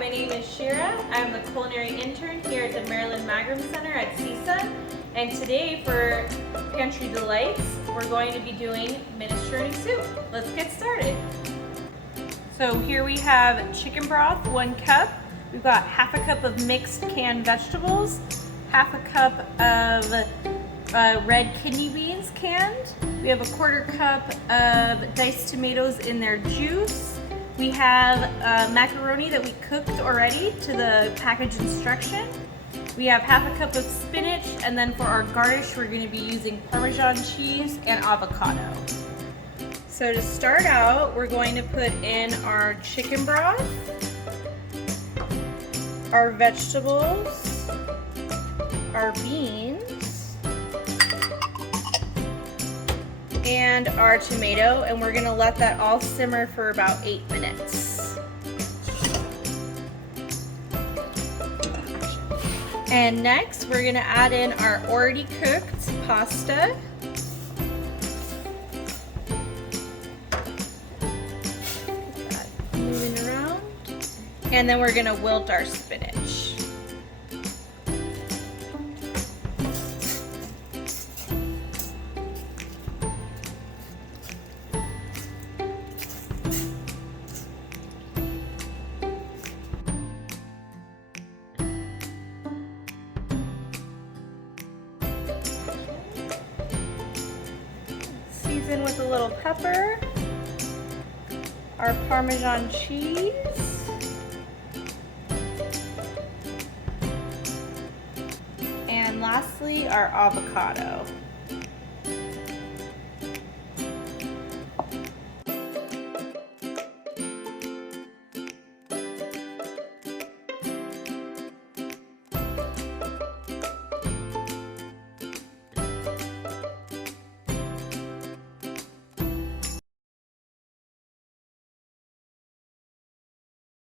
my name is Shira. I'm the culinary intern here at the Maryland Magrum Center at CSUN. And today for Pantry Delights, we're going to be doing minestrone soup. Let's get started. So here we have chicken broth, 1 cup. We've got half a cup of mixed canned vegetables, half a cup of red kidney beans canned. We have a 1/4 cup of diced tomatoes in their juice. We have macaroni that we cooked already to the package instruction. We have half a cup of spinach, and then for our garnish, we're going to be using parmesan cheese and avocado. So to start out, we're going to put in our chicken broth, our vegetables, our beans, and our tomato, and we're gonna let that all simmer for about 8 minutes. And next, we're gonna add in our already cooked pasta. Moving around. And then we're gonna wilt our spinach. Season with a little pepper, our parmesan cheese, and lastly our avocado.